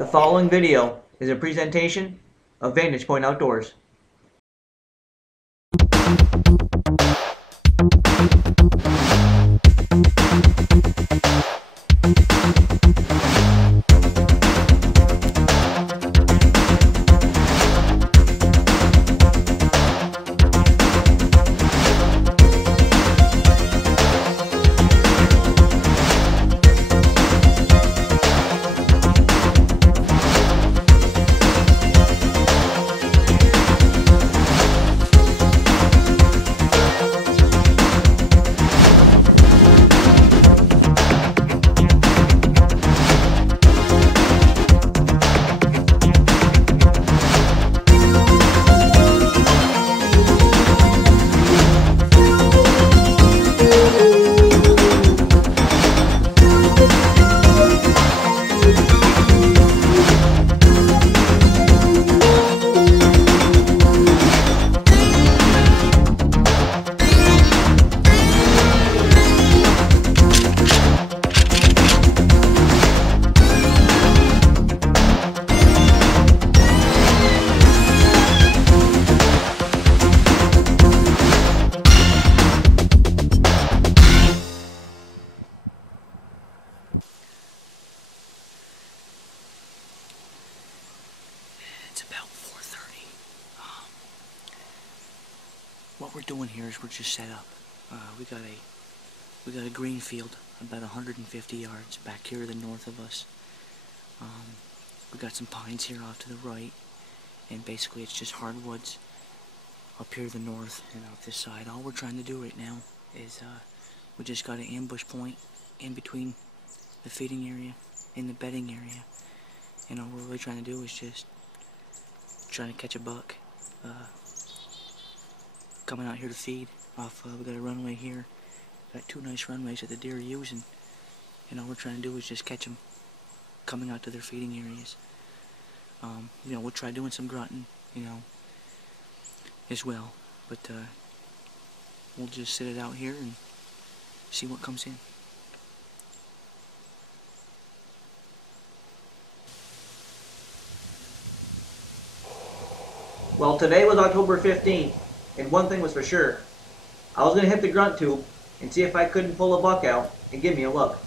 The following video is a presentation of Vantage Point Outdoors. It's about 4:30. What we're doing here is we're just set up. We got a green field about 150 yards back here to the north of us. We got some pines here off to the right, and basically it's just hardwoods up here to the north and out this side. All we're trying to do right now is we just got an ambush point in between the feeding area and the bedding area, and all we're really trying to do is just trying to catch a buck coming out here to feed off. We got a runway here, got two nice runways that the deer are using, and all we're trying to do is just catch them coming out to their feeding areas. We'll try doing some grunting, as well, but we'll just sit it out here and see what comes in. Well, today was October 15th, and one thing was for sure. I was going to hit the grunt tube and see if I couldn't pull a buck out and give me a look.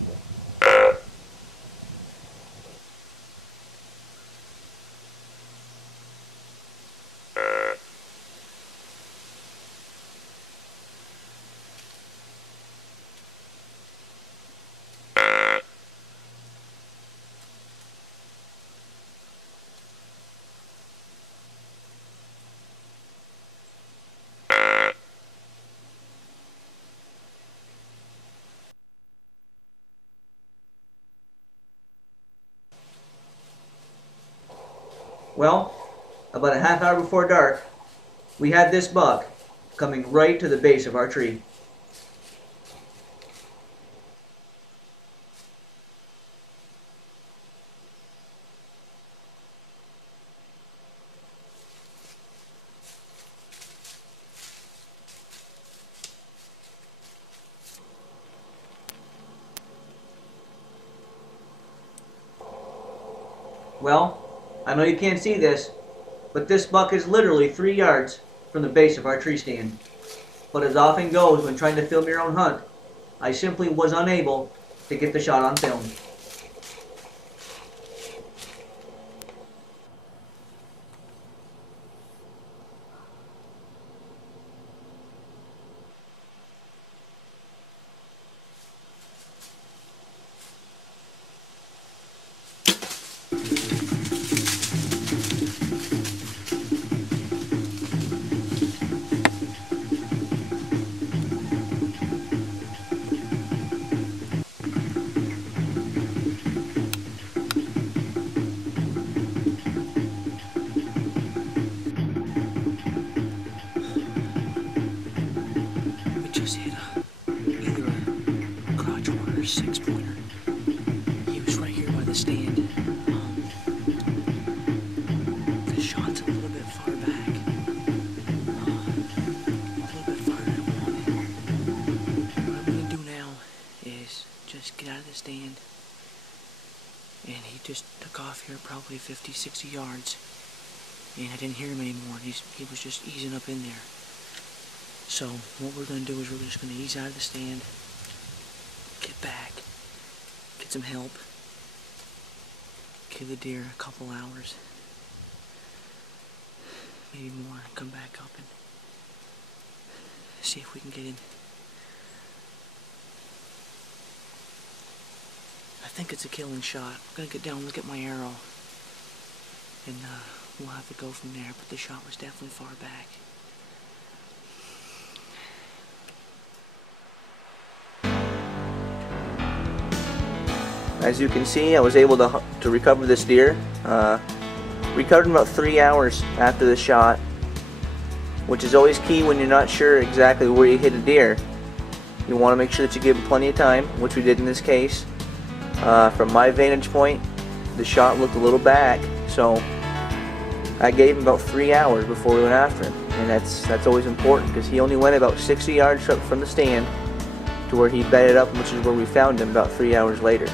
Well, about a half hour before dark, we had this buck coming right to the base of our tree. Well, I know you can't see this, but this buck is literally 3 yards from the base of our tree stand. But as often goes when trying to film your own hunt, I simply was unable to get the shot on film. Six-pointer. He was right here by the stand. The shot's a little bit far back. A little bit farther than I wanted. What I'm going to do now is just get out of the stand, and he just took off here probably 50, 60 yards, and I didn't hear him anymore. He was just easing up in there. So what we're going to do is we're just going to ease out of the stand, get back, get some help, give the deer a couple hours, maybe more, and come back up and see if we can get in. I think it's a killing shot. I'm going to get down and look at my arrow, and we'll have to go from there, but the shot was definitely far back. As you can see, I was able to recover this deer. Recovered in about 3 hours after the shot, which is always key when you're not sure exactly where you hit a deer. You want to make sure that you give him plenty of time, which we did in this case. From my vantage point, the shot looked a little back, so I gave him about 3 hours before we went after him, and that's always important because he only went about 60 yards from the stand to where he bedded up, which is where we found him about 3 hours later.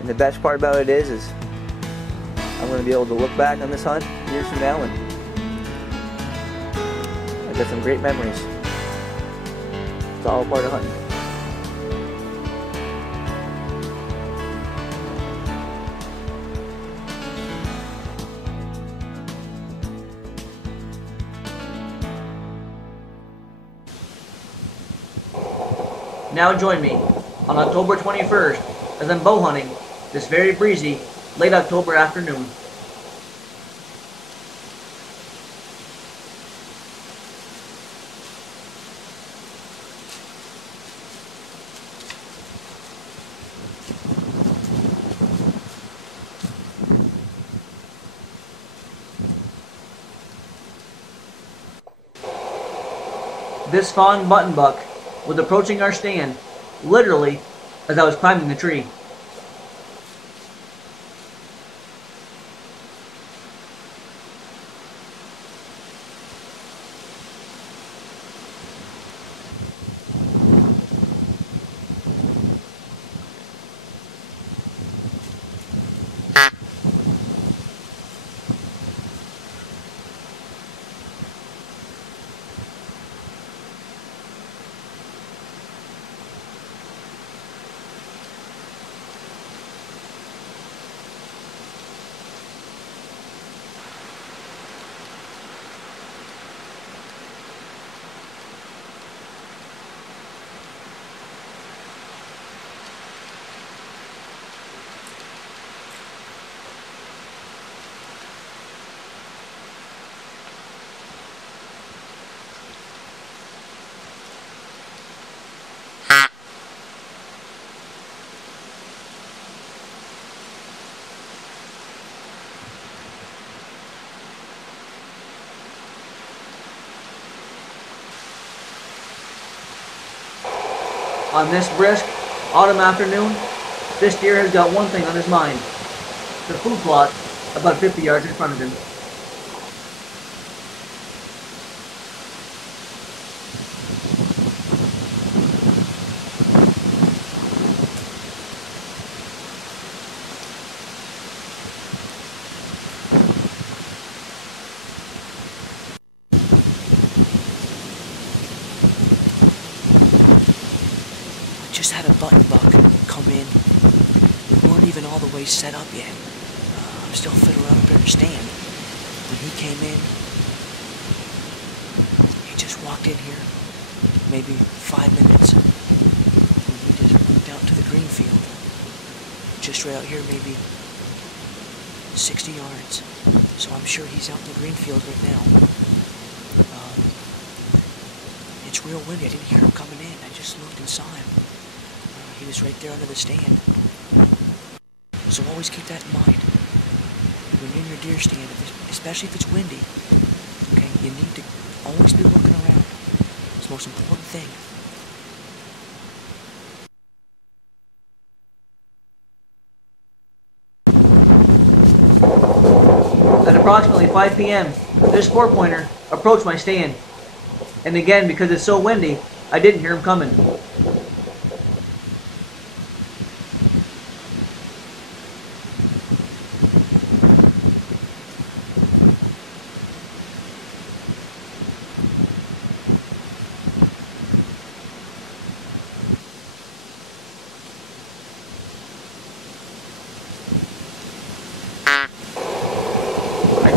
And the best part about it is I'm going to be able to look back on this hunt years from now, and I've got some great memories. It's all a part of hunting. Now join me on October 21st as I'm bow hunting this very breezy late October afternoon. This fawn mutton buck was approaching our stand literally as I was climbing the tree. On this brisk autumn afternoon, this deer has got one thing on his mind: the food plot about 50 yards in front of him. Just had a button buck come in. We weren't even all the way set up yet. I'm still fiddling around up there to stand. When he came in, he just walked in here, maybe 5 minutes, and he just went out to the green field. Just right out here, maybe 60 yards. So I'm sure he's out in the green field right now. It's real windy. I didn't hear him coming in. I just looked and saw him. He was right there under the stand. So always keep that in mind. When you're in your deer stand, especially if it's windy, okay, you need to always be looking around. It's the most important thing. At approximately 5 p.m., this four-pointer approached my stand. And again, because it's so windy, I didn't hear him coming.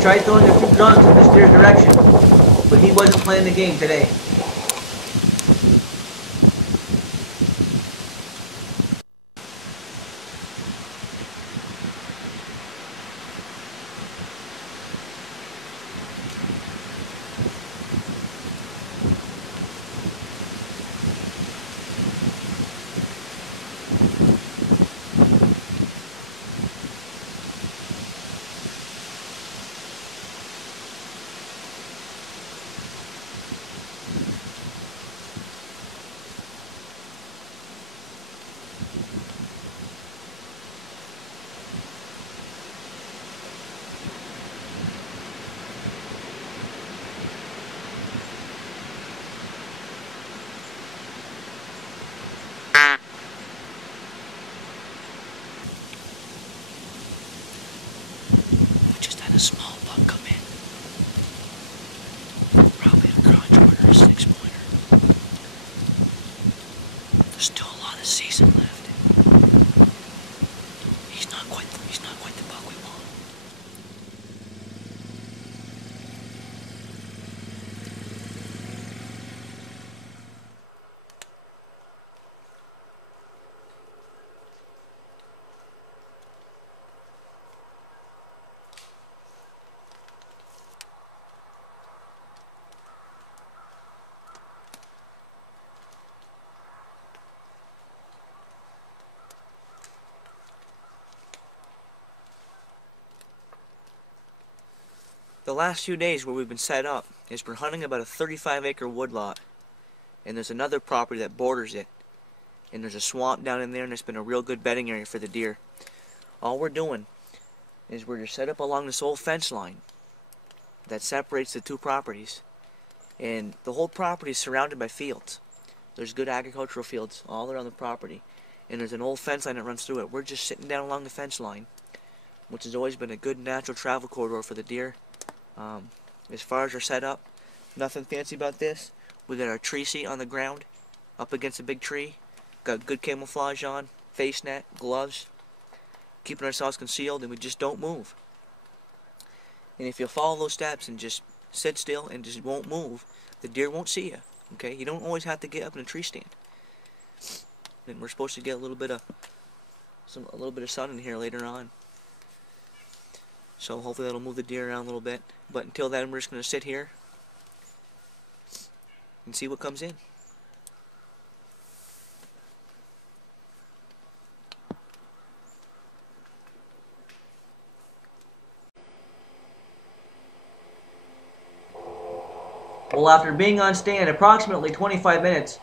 tried throwing a few grunts in this deer's direction, but he wasn't playing the game today. We just had a small buck come in. Probably a crotch order, a 6-pointer. There's still a lot of season left. He's not quite the buck we want. The last few days where we've been set up is we're hunting about a 35-acre woodlot, and there's another property that borders it, and there's a swamp down in there, and it's been a real good bedding area for the deer. All we're doing is we're just set up along this old fence line that separates the two properties, and the whole property is surrounded by fields. There's good agricultural fields all around the property, and there's an old fence line that runs through it. We're just sitting down along the fence line, which has always been a good natural travel corridor for the deer. As far as our setup, nothing fancy about this. We got our tree seat on the ground, up against a big tree. Got good camouflage on, face net, gloves, keeping ourselves concealed, and we just don't move. And if you follow those steps and just sit still and just won't move, the deer won't see you. Okay, you don't always have to get up in a tree stand. And we're supposed to get a little bit of sun in here later on. So hopefully that'll move the deer around a little bit. But until then, we're just going to sit here and see what comes in. Well, after being on stand approximately 25 minutes,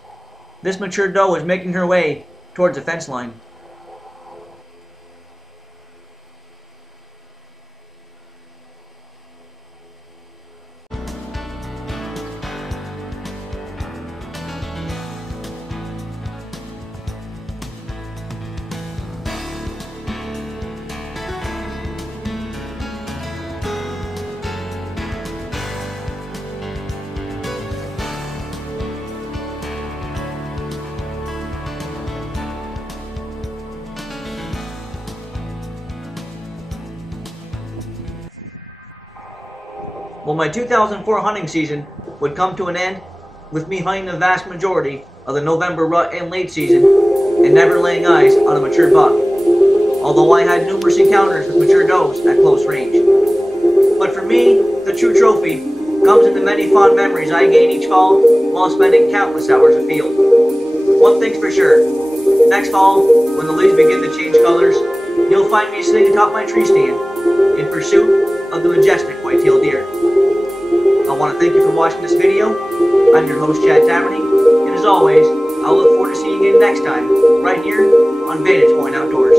this mature doe is making her way towards the fence line. Well, my 2004 hunting season would come to an end with me hunting the vast majority of the November rut and late season and never laying eyes on a mature buck, although I had numerous encounters with mature does at close range. But for me, the true trophy comes in the many fond memories I gain each fall while spending countless hours afield. One thing's for sure, next fall, when the leaves begin to change colors, you'll find me sitting atop my tree stand in pursuit of the majestic white-tailed deer. I want to thank you for watching this video. I'm your host, Chad Taverny, and as always, I'll look forward to seeing you again next time, right here on Vantage Point Outdoors.